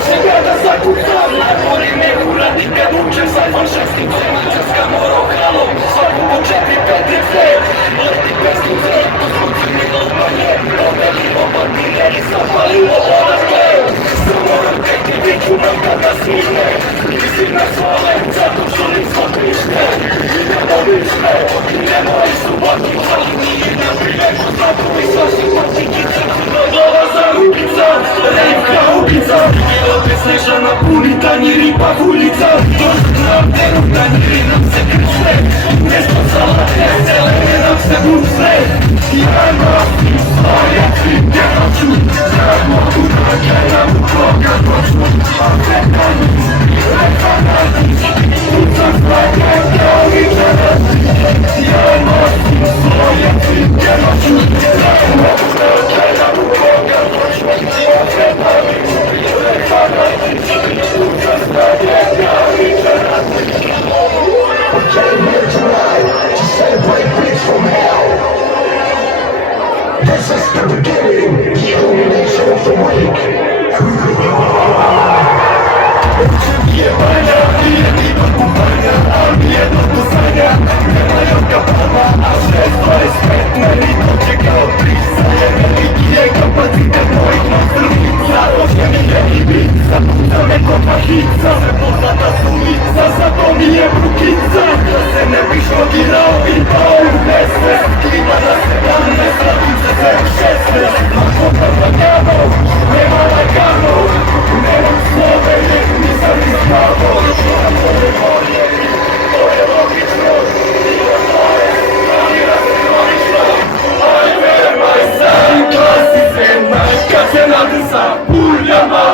Przegada zakłócona, porymie uradyka, muczem salwan szewskim, przemaczaska morokalą, słabu poczepy, pędy chleb, odty peskim chleb, to złodzimy odpanie, odali obadnie i zapaliło ona chleb. Samorą pięknie wieczu nam gada smutne, lisy na sławę, zaduszonym słodyczne, ile pomyślne, ile mojej suboty, chodni, jedna byle, poznatu i słaszczy, podnikica, nowa zarubica, ręka ubica, obecnej żona pulita, nie ripa w ulica, naprawdę równa, nie rynam sekretne, nie spocona, nie nam se mocne, ja mam swoje, nie mam cud, ja mogę na nam ukoga, poczło, a czekamy, uca zbania, ja mam swoje, nie mam cud, ja mogę na nam ukoga, poczło, a czekamy, Came here tonight to celebrate peace from hell. This is the beginning, the illumination of the week. Jebania, jednego kupania, a jedno poznania, nie mają kapała, a śledztwo jest chętne i docieka od pizza. Religije, kapacitet moich monstrów, zarośnienie i pizza, zamykona pizza, poznata sulica, zapomniję brukica, cenę wyszłogi robi pełne, klima na sedanne, slawice ze chrzestne, ma chłopak na gano, nie ma na gano, nie mam słowy, niech mi zaryskało, na pole wojnie, moje logiczność, classism, cacenadınsa, Ulyama,